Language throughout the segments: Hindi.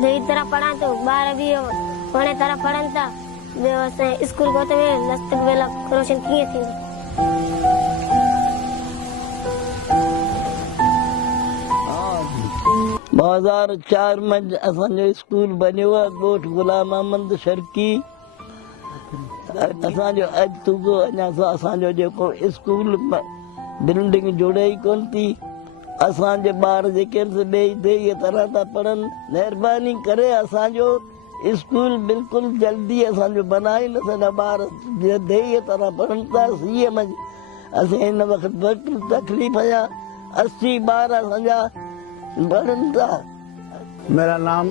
सही तरह पढ़ा तो 12 भी पढ़े तरह पढ़न था स्कूल को तो लस्त वेला रोशन किए थे। 2004 में असो स्कूल बनो गोठ गुलाम अहमद शर्की असो अज तुगो असो स्कूल बिल्डिंग जुड़े ही कोन थी। असांजे ॿार जेके ॿई तरह था पढ़न मेहरबानी करे असो स्कूल बिल्कुल जल्दी असो बनाए न सॼा ॿार ॿई तरह पढ़न था। सीए में अस इन वक्त तकलीफ़ आया 80 ॿार असा पढ़न था। मेरा नाम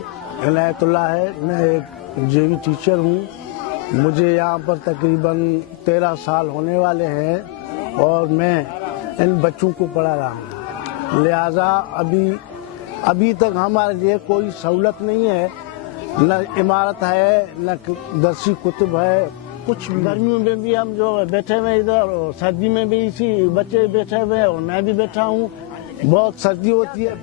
इनायतुल्लाह है, मैं एक जेवी टीचर हूँ। मुझे यहाँ पर तकरीबन 13 साल होने वाले हैं और मैं इन बच्चों को पढ़ा रहा हूँ। लिहाजा अभी तक हमारे लिए कोई सहूलत नहीं है, न इमारत है न दरसी कुतुब है कुछ। गर्मियों में भी हम जो बैठे हुए इधर, सर्दी में भी इसी बच्चे बैठे हुए और मैं भी बैठा हूँ। बहुत सर्दी होती है,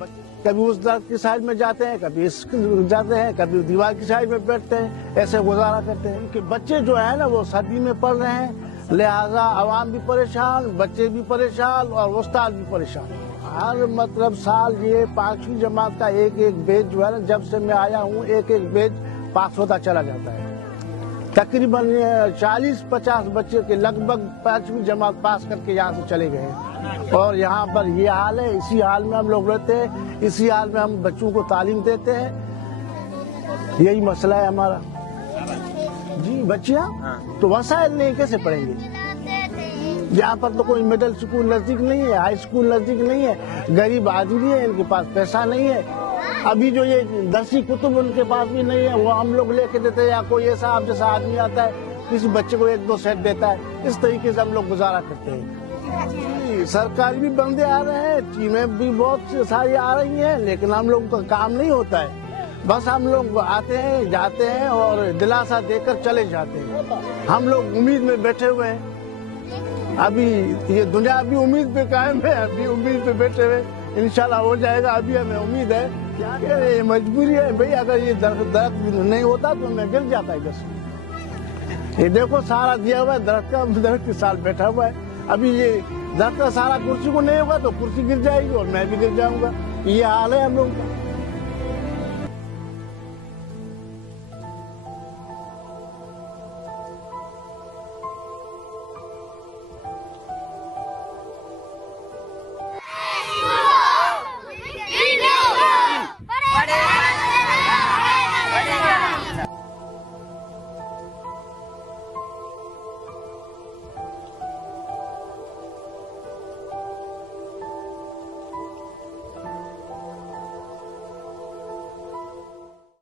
कभी उस दरख्त की साइड में जाते हैं, कभी इस जाते हैं, कभी दीवार की साइड में बैठते हैं, ऐसे गुजारा करते हैं। उनके बच्चे जो है ना वो सर्दी में पढ़ रहे हैं, लिहाजा आवाम भी परेशान, बच्चे भी परेशान और उस्ताद भी परेशान। हर मतलब साल ये 5वीं जमात का एक बैच जो है ना, जब से मैं आया हूँ एक बैच पास होता चला जाता है। तकरीबन 40-50 बच्चे के लगभग 5वीं जमात पास करके यहाँ से चले गए और यहाँ पर ये हाल है। इसी हाल में हम लोग रहते हैं, इसी हाल में हम बच्चों को तालीम देते हैं। यही मसला है हमारा जी। बच्चियाँ तो वसाइल नहीं, कैसे पढ़ेंगे? यहाँ पर तो कोई मिडिल स्कूल नजदीक नहीं है, हाई स्कूल नजदीक नहीं है, गरीब आदमी है, इनके पास पैसा नहीं है। अभी जो ये दरसी कुतुब उनके पास भी नहीं है, वो हम लोग लेके देते हैं या कोई ऐसा आप जैसा आदमी आता है किसी बच्चे को 1-2 सेट देता है। इस तरीके से हम लोग गुजारा करते हैं। सरकारी भी बंदे आ रहे हैं, टीमें भी बहुत सारी आ रही हैं, लेकिन हम लोग का काम नहीं होता है। बस हम लोग आते हैं जाते हैं और दिलासा देकर चले जाते हैं। हम लोग उम्मीद में बैठे हुए हैं। अभी ये दुनिया अभी उम्मीद पे कायम है, अभी उम्मीद पे बैठे हुए, इंशाल्लाह हो जाएगा। अभी हमें उम्मीद है, क्या ये मजबूरी है भाई। अगर ये दरख्त नहीं होता तो मैं गिर जाता इधर से। ये देखो सारा दिया हुआ है, दरख्त के साथ बैठा हुआ है। अभी ये दरख्त का सारा कुर्सी को नहीं होगा तो कुर्सी गिर जाएगी और मैं भी गिर जाऊंगा। ये हाल है हम लोग का।